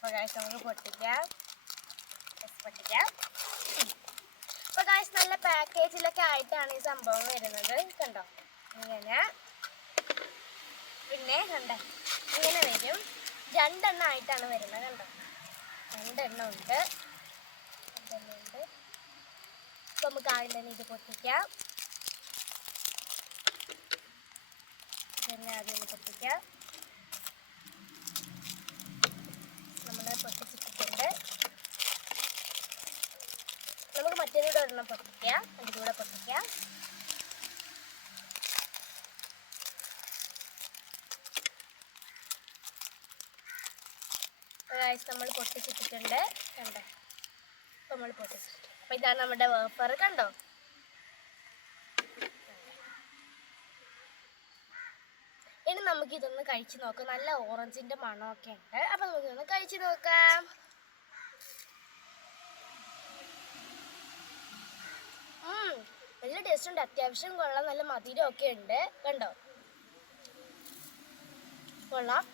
അപ്പോൾ ഗായ്സ് നമുക്ക് പൊട്ടിക്കാം. അപ്പോൾ ഗായ്സ് നല്ല പാക്കേജിലൊക്കെ ആയിട്ടാണ് ഈ സംഭവം വരുന്നത്. കണ്ടോ ഇങ്ങനെ, പിന്നെ കണ്ടേ ഇങ്ങനെ വരും. 2 എണ്ണം ആയിട്ടാണ് വരുന്നത്. കണ്ടോ 2 എണ്ണം ഉണ്ട്. അപ്പോൾ നമുക്ക് ആദ്യം തന്നെ ഇത് പൊട്ടിക്കാം. പിന്നെ ആദ്യം പൊട്ടിക്കാം. നമ്മൾ പൊട്ടിച്ചിട്ടുണ്ട്. നമുക്ക് മറ്റേതൂടെ ഒരെണ്ണം പൊട്ടിക്കാം. അതിലൂടെ പൊട്ടിക്കാം. നമ്മൾ പൊട്ടിച്ചിട്ടുണ്ട്. കണ്ടോ നമ്മൾ പൊട്ടിച്ചിട്ടുണ്ട്. അപ്പോൾ ഇതാണ് നമ്മുടെ വേഫർ. കണ്ടോ ഇനി നമുക്കിതൊന്ന് കഴിച്ച് നോക്കാം. നല്ല ഓറഞ്ചിൻ്റെ മണമൊക്കെ ഉണ്ട്. അപ്പോൾ നമുക്കിതൊന്ന് കഴിച്ച് നോക്കാം. നല്ല ടേസ്റ്റ് ഉണ്ട്. അത്യാവശ്യം കൊള്ളാം. നല്ല മധുരമൊക്കെ ഉണ്ട്. കണ്ടോ കൊള്ളാം.